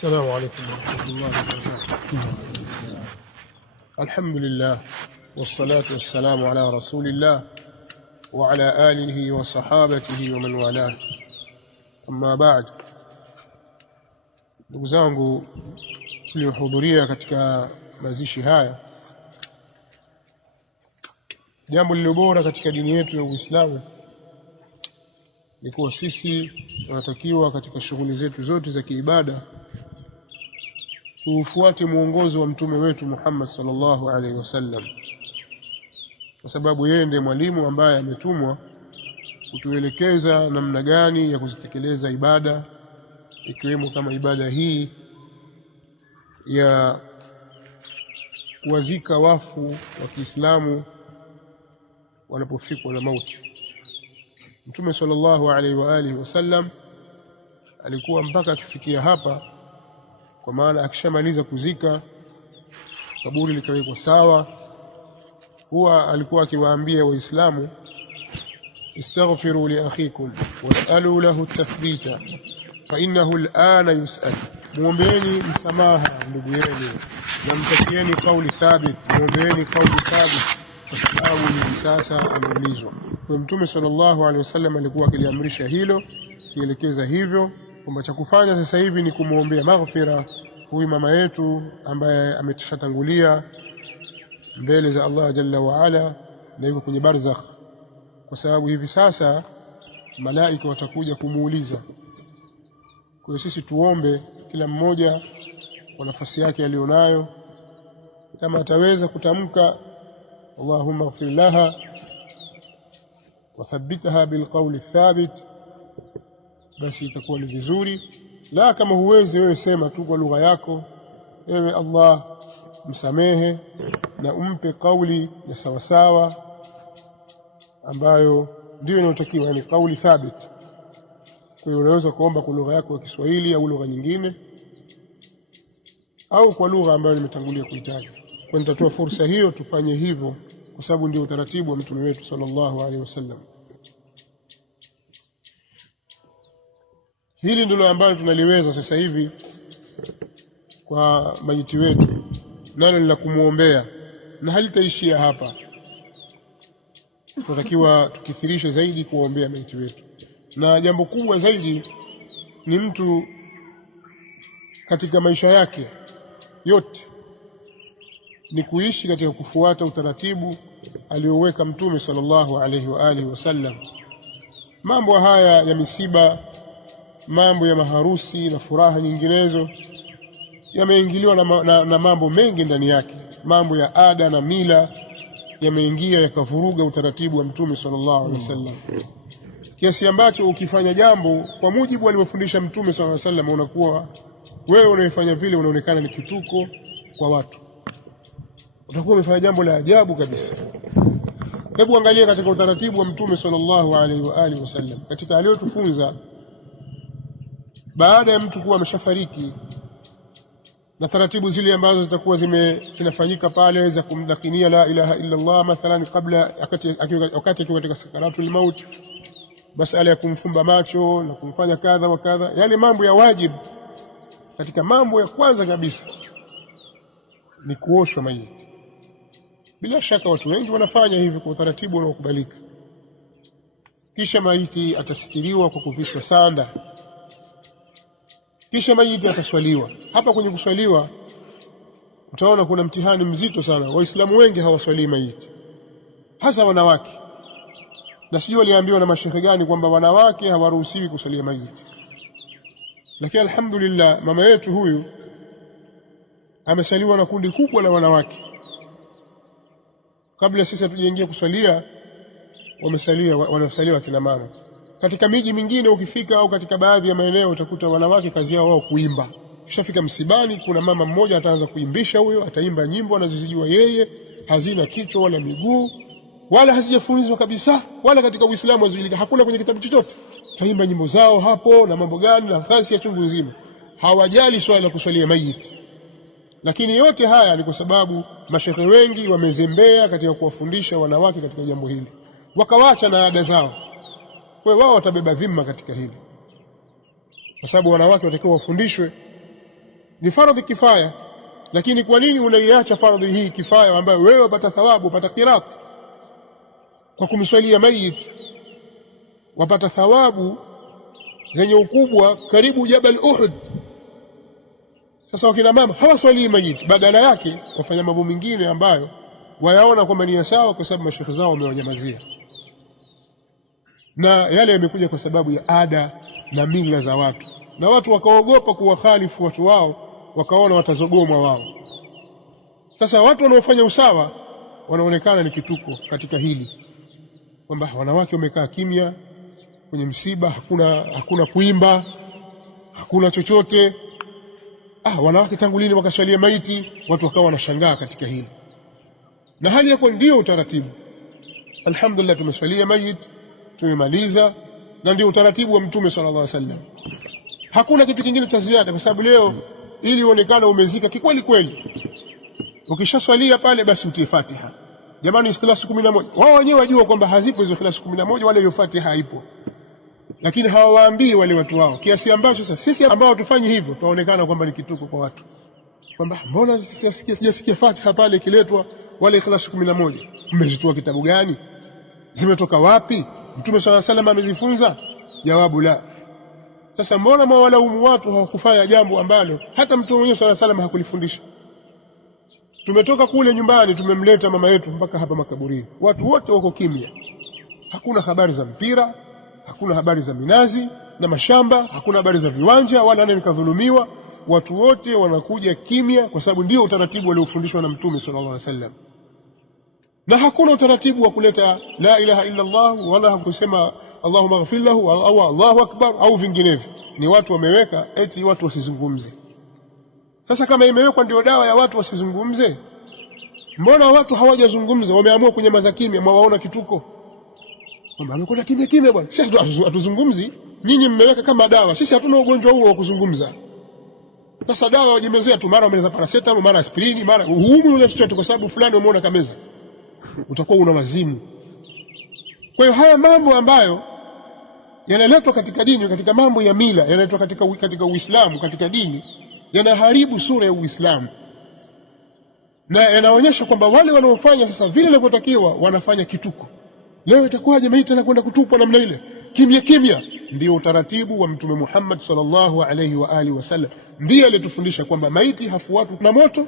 السلام عليكم ورحمة الله وبركاته. الحمد لله والصلاة والسلام على رسول الله وعلى آله وصحابته ومن والاه. أما بعد, ndugu zangu tuliohudhuria katika mazishi haya, jambo lililo bora katika dini yetu ya Uislamu ni kuwa sisi tunatakiwa katika shughuli zetu zote za kiibada tufuate mwongozo wa mtume wetu Muhammad sallallahu alaihi wasallam, kwa sababu yeye ndiye mwalimu ambaye ametumwa kutuelekeza namna gani ya kuzitekeleza ibada, ikiwemo kama ibada hii ya kuwazika wafu wa Kiislamu wanapofikwa na mauti. Mtume sallallahu alaihi wa alihi wasallam alikuwa mpaka akifikia hapa, kwa maana akishamaliza kuzika, kaburi likawekwa sawa, huwa alikuwa akiwaambia Waislamu, istaghfiru li akhikum was'alu lahu at-tathbita fa innahu al-ana yus'al, muombeeni msamaha ndugu yenu na mtakieni kauli thabit, muombeeni kauli thabit kwa sababu ni sasa ameulizwa. Kwa Mtume sallallahu alaihi wasallam alikuwa akiliamrisha hilo, kielekeza hivyo kwamba cha kufanya sasa hivi ni kumuombea maghfira huyu mama yetu ambaye ametushatangulia mbele za Allah jalla wa ala na yuko kwenye barzakh, kwa sababu hivi sasa malaika watakuja kumuuliza. Kwa hiyo sisi tuombe kila mmoja kwa nafasi yake alionayo, kama ataweza kutamka Allahumma ighfir laha wa thabbitha bilqawli thabit, basi itakuwa ni vizuri. La, kama huwezi wewe sema tu kwa lugha yako, ewe Allah msamehe na umpe kauli ya sawasawa ambayo ndio inayotakiwa, yani kauli thabit. Kwa hiyo unaweza kuomba kwa lugha yako ya Kiswahili au lugha nyingine au kwa lugha ambayo nimetangulia kuitaja. Kwa nitatoa fursa hiyo tufanye hivyo, kwa sababu ndio utaratibu wa mtume wetu sallallahu alaihi wasallam. Hili ndilo ambalo tunaliweza sasa hivi kwa maiti wetu, nalo ni la kumuombea, na halitaishia hapa. Tunatakiwa tukithirishe zaidi kuombea maiti wetu, na jambo kubwa zaidi ni mtu katika maisha yake yote ni kuishi katika kufuata utaratibu alioweka mtume sallallahu alaihi wa alihi wasallam. Mambo haya ya misiba, mambo ya maharusi na furaha nyinginezo yameingiliwa na mambo mengi ndani yake. Mambo ya ada na mila yameingia yakavuruga utaratibu wa mtume sallallahu alaihi wasallam, kiasi ambacho ukifanya jambo kwa mujibu alivyofundisha mtume sallallahu alaihi wasallam, unakuwa wewe unayefanya vile unaonekana ni kituko kwa watu, utakuwa umefanya jambo la ajabu kabisa. Hebu angalia katika utaratibu wa mtume sallallahu alaihi wa alihi wasallam, katika aliyotufunza baada ya mtu kuwa ameshafariki, na taratibu zile ambazo zitakuwa zinafanyika pale za kumlakinia la ilaha illa Allah, mathalan kabla, wakati akiwa katika sakaratul maut, masala ya kumfumba macho na kumfanya kadha wa kadha, yale mambo ya wajibu. Katika mambo ya kwanza kabisa ni kuoshwa maiti. Bila shaka watu wengi wanafanya hivi kwa utaratibu unaokubalika. Kisha maiti atasitiriwa kwa kuvishwa sanda, kisha maiti ataswaliwa. Hapa kwenye kuswaliwa utaona kuna mtihani mzito sana. Waislamu wengi hawaswalii maiti, hasa wanawake, na sijui waliambiwa na mashehe gani kwamba wanawake hawaruhusiwi kuswalia maiti. Lakini alhamdulillah, mama yetu huyu amesaliwa na kundi kubwa la wanawake. Kabla sisi hatujaingia kuswalia, wanasaliwa kina mama. Katika miji mingine ukifika, au katika baadhi ya maeneo, utakuta wanawake kazi yao wao kuimba. Kishafika msibani, kuna mama mmoja ataanza kuimbisha, huyo ataimba nyimbo anazozijua yeye, hazina kichwa wala miguu wala hazijafunzwa kabisa, wala katika Uislamu hazijulikana, hakuna kwenye kitabu chochote. Taimba nyimbo zao hapo na mambo gani na kazi ya chungu nzima, hawajali swala la kuswalia maiti. Lakini yote haya ni kwa sababu mashehe wengi wamezembea katika kuwafundisha wanawake katika jambo hili, wakawacha na ada zao. Kwa hiyo wao watabeba dhima katika hili, kwa sababu wanawake watakiwa wafundishwe ni fardhi kifaya. Lakini kwa nini unaiacha fardhi hii kifaya ambayo wewe upata thawabu, upata qirat kwa kumswalia mayit, wapata thawabu zenye ukubwa karibu Jabal Uhud? Sasa wakina mama hawaswalii mayit, badala yake wafanya mambo mengine ambayo wayaona kwamba ni sawa kwa sababu mashekhe zao wamewanyamazia, na yale yamekuja kwa sababu ya ada na mila za watu, na watu wakaogopa kuwakhalifu watu wao, wakaona watazogomwa wao. Sasa watu wanaofanya usawa wanaonekana ni kituko katika hili, kwamba wanawake wamekaa kimya kwenye msiba, hakuna kuimba, hakuna chochote. Wanawake tangu lini wakaswalia maiti? Watu wakawa wanashangaa katika hili, na hali yako ndio utaratibu. Alhamdulillah, tumeswalia maiti, tumemaliza, na ndio utaratibu wa Mtume sallallahu alaihi wasallam. Hakuna kitu kingine cha ziada, kwa sababu leo ili uonekane umezika kikweli kweli, ukishaswalia pale basi utie Fatiha. Jamani, ikhlasi 11 wao wenyewe wajua kwamba hazipo hizo ikhlasi 11, wala hiyo Fatiha haipo, lakini hawawaambii wale watu wao, kiasi ambacho sasa sisi ambao tufanye hivyo tunaonekana kwamba ni kituko kwa watu, kwamba mbona sijasikia Fatiha pale ikiletwa, wala ikhlasi 11. Mmezitoa kitabu gani? Zimetoka wapi? Mtume swalla salam amezifunza? Jawabu la. Sasa mbona mwalaumu watu hawakufanya jambo ambalo hata Mtume mwenyewe swalla salam hakulifundisha? Tumetoka kule nyumbani, tumemleta mama yetu mpaka hapa makaburini, watu wote wako kimya, hakuna habari za mpira, hakuna habari za minazi na mashamba, hakuna habari za viwanja wala nani kadhulumiwa. Watu wote wanakuja kimya, kwa sababu ndio utaratibu waliofundishwa na Mtume sallallahu alaihi wasallam. Na hakuna utaratibu wa kuleta la ilaha illa Allah wala kusema Allahumma ighfir lahu au Allahu akbar au vinginevyo. Ni watu wameweka eti watu wasizungumze. Sasa kama imewekwa ndio dawa ya watu wasizungumze, mbona watu hawajazungumza, wameamua kunyamaza kimya? Mwaona kituko kwamba amekuwa kimya kimya bwana, sisi hatuzungumzi, nyinyi mmeweka kama dawa, sisi hatuna ugonjwa huo wa kuzungumza. Sasa dawa wajimezea tu, mara wameza paracetamol, mara aspirini, mara huumu ile chochote kwa sababu fulani umeona kameza, utakuwa una wazimu. Kwa hiyo haya mambo ambayo yanaletwa katika dini, katika mambo ya mila, yanaletwa katika Uislamu, katika dini, yanaharibu sura ya Uislamu, na yanaonyesha kwamba wale wanaofanya sasa vile inavyotakiwa wanafanya kituko. Leo itakuwaje maiti anakwenda kutupwa namna ile kimya kimya? Ndio utaratibu wa Mtume Muhammad sallallahu alaihi wa alihi wasallam, ndiye alitufundisha kwamba maiti hafuatwi na moto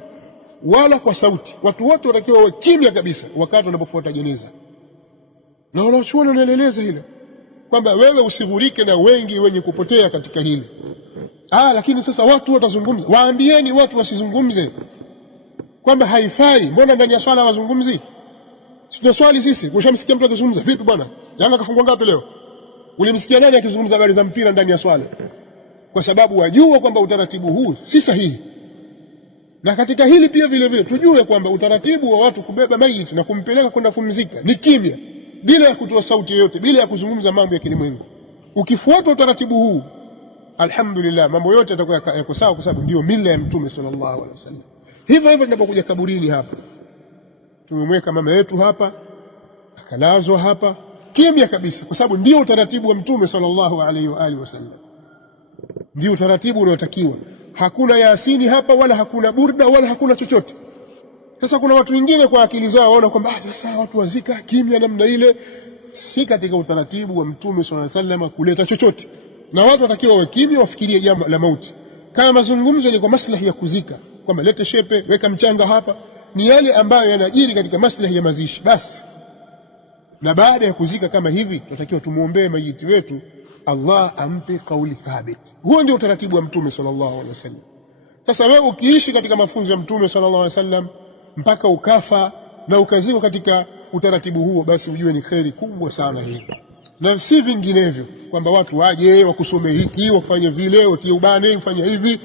wala kwa sauti. Watu wote watakiwa wawe kimya kabisa wakati wanapofuata jeneza, na wanachuoni wanaeleza hilo kwamba wewe usighurike na wengi wenye kupotea katika hili. Lakini sasa watu watazungumza, waambieni watu wasizungumze kwamba haifai. Mbona ndani ya swala wazungumzi? Tunaswali sisi, ushamsikia mtu akizungumza vipi bwana? Yanga kafungwa ngapi leo? Ulimsikia nani akizungumza habari za mpira ndani ya swala? Kwa sababu wajua kwamba utaratibu huu si sahihi. Na katika hili pia vile vile tujue kwamba utaratibu wa watu kubeba maiti na kumpeleka kwenda kumzika ni kimya, bila ya kutoa sauti yoyote, bila ya kuzungumza mambo ya kilimwengu. Ukifuata utaratibu huu, alhamdulillah, mambo yote yatakuwa yako sawa, kwa sababu ndio mila ya Mtume sallallahu alaihi wasallam. Hivyo hivyo tunapokuja kaburini hapa, tumemweka mama yetu hapa, akalazwa hapa kimya kabisa, kwa sababu ndio utaratibu wa Mtume sallallahu alaihi wa alihi wasallam, ndio utaratibu unaotakiwa. Hakuna Yasini hapa, wala hakuna burda, wala hakuna chochote. Sasa kuna watu wengine kwa akili zao waona kwamba sasa watu wazika kimya namna ile. Si katika utaratibu wa Mtume sallallahu alaihi wasallam kuleta chochote, na watu watakiwa wawe kimya, wafikirie jambo la mauti. Kama mazungumzo ni kwa maslahi ya kuzika, kwamba lete shepe, weka mchanga hapa, ni yale ambayo yanajiri katika maslahi ya mazishi basi. Na baada ya kuzika kama hivi, tunatakiwa tumuombee mayiti wetu, Allah ampe kauli thabit. Huo ndio utaratibu wa Mtume sallallahu alaihi wasallam. Sasa wewe ukiishi katika mafunzo ya Mtume sallallahu alaihi wasallam mpaka ukafa na ukazikwa katika utaratibu huo, basi ujue ni kheri kubwa sana hii, na si vinginevyo kwamba watu waje wakusome hiki, wafanye vile, watie ubane, ufanye hivi.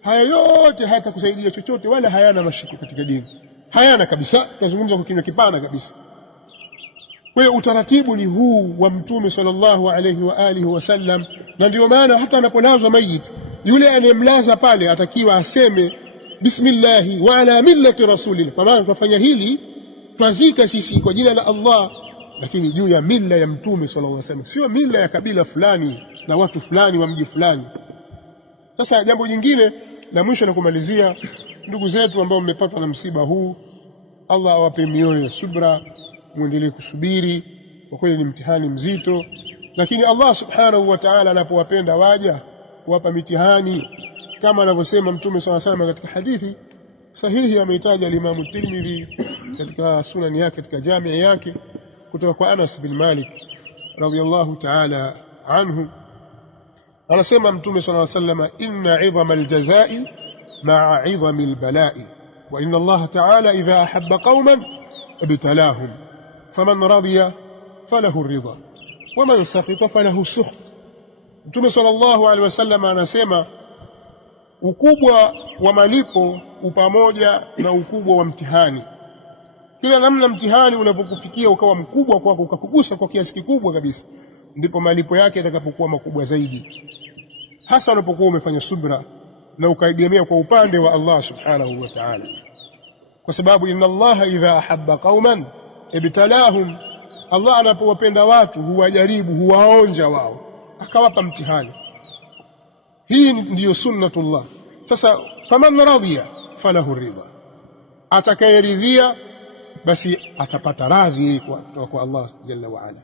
Haya yote hata kusaidia chochote, wala hayana mashiko katika dini, hayana kabisa. Tunazungumza kwa kinywa kipana kabisa. Kwa hiyo utaratibu ni huu wa Mtume sallallahu alaihi wa alihi wasallam, na ndio maana hata anapolazwa mayit, yule anayemlaza pale atakiwa aseme bismillahi wa ala millati rasulillah, kwa maana tunafanya hili, twazika sisi kwa jina la Allah, lakini juu ya mila ya Mtume sallallahu alaihi wasallam, sio mila ya kabila fulani na watu fulani wa mji fulani. Sasa jambo jingine la mwisho na kumalizia, ndugu zetu ambao mmepatwa na msiba huu, Allah awape mioyo ya subra, muendelee kusubiri. Kwa kweli ni mtihani mzito, lakini Allah subhanahu wa ta'ala anapowapenda waja huwapa mitihani, kama anavyosema Mtume sallallahu alayhi wasallam katika hadithi sahihi ameitaja al-Imam Tirmidhi katika sunani yake, katika jamii yake, kutoka kwa Anas bin Malik radhiyallahu ta'ala anhu. Anasema Mtume sallallahu alayhi wasallam, inna 'idhama al-jazaa'i ma'a 'idhami al-balaa'i wa inna Allah ta'ala idha ahabba qauman ibtalahum faman radiya falahu ar-ridha wa man sakhita falahu as-sukht. Mtume sallallahu alaihi wasallam anasema ukubwa wa malipo upamoja na ukubwa wa mtihani. Kila namna mtihani unavyokufikia ukawa mkubwa kwako, ukakugusa kwa kiasi kikubwa kabisa, ndipo malipo yake yatakapokuwa makubwa zaidi, hasa unapokuwa umefanya subra na ukaegemea kwa upande wa Allah subhanahu wa ta'ala, kwa sababu inna Allah idha ahabba qauman ibtalahum, Allah anapowapenda watu huwajaribu, huwaonja wao, akawapa mtihani. Hii ndiyo sunnatullah. Sasa faman radhiya falahu ridha, atakayeridhia basi atapata radhi kutoka kwa Allah jalla wa ala.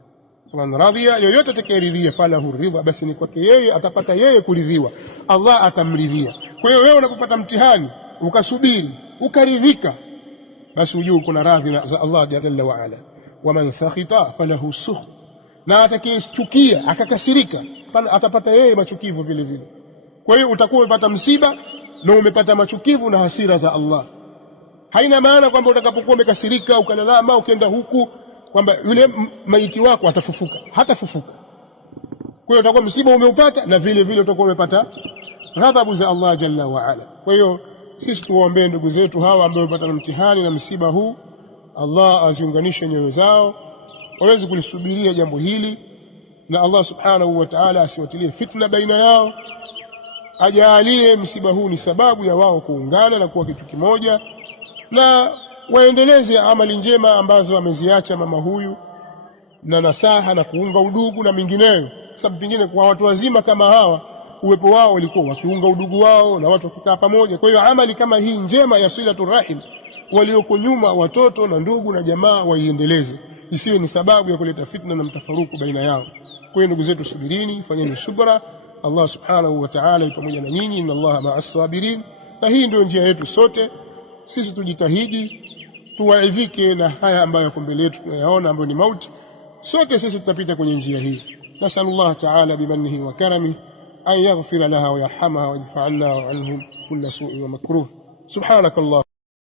Faman radhiya, yoyote atakayeridhia, falahu ridha, basi ni kwake yeye, atapata yeye kuridhiwa, Allah atamridhia. Kwa hiyo wewe unapopata mtihani ukasubiri ukaridhika, basi ujue kuna radhi za Allah jalla wa ala. Waman sakhita falahu sukht, na atakayechukia akakasirika atapata yeye machukivu vile vile. Kwa hiyo utakuwa umepata msiba na umepata machukivu na hasira za Allah. Haina maana kwamba utakapokuwa umekasirika ukalalama ukaenda huku kwamba yule maiti wako atafufuka, hatafufuka. Kwa hiyo utakuwa msiba umeupata na vile vile utakuwa umepata ghadhabu za Allah jalla wa ala. Kwa hiyo sisi tuwaombee ndugu zetu hawa ambao wamepata mtihani na msiba huu, Allah aziunganishe nyoyo zao waweze kulisubiria jambo hili, na Allah subhanahu wa ta'ala asiwatilie fitna baina yao, ajalie msiba huu ni sababu ya wao kuungana na kuwa kitu kimoja, na waendeleze amali njema ambazo ameziacha mama huyu, na nasaha na kuunga udugu na mingineyo. Sababu pengine kwa watu wazima kama hawa uwepo wao walikuwa wakiunga udugu wao na watu wakikaa pamoja. Kwa hiyo amali kama hii njema ya silatul rahim, walioko nyuma, watoto na ndugu na jamaa, waiendeleze, isiwe ni sababu ya kuleta fitna na mtafaruku baina yao. Kwa hiyo ndugu zetu, subirini, fanyeni subra. Allah subhanahu wa ta'ala pamoja na nyinyi, inna Allaha ma'as sabirin. Na hii ndio njia yetu sote sisi, tujitahidi tuwaidhike na haya ambayo yako mbele yetu tunayaona, ambayo ni mauti. Sote sisi tutapita kwenye njia hii. Nasallallahu ta'ala bimannihi wa karamihi an yaghfira laha wa yarhamaha wa yadfa 'anna wa 'anhum kulla su'in wa makruh. Subhanakallah.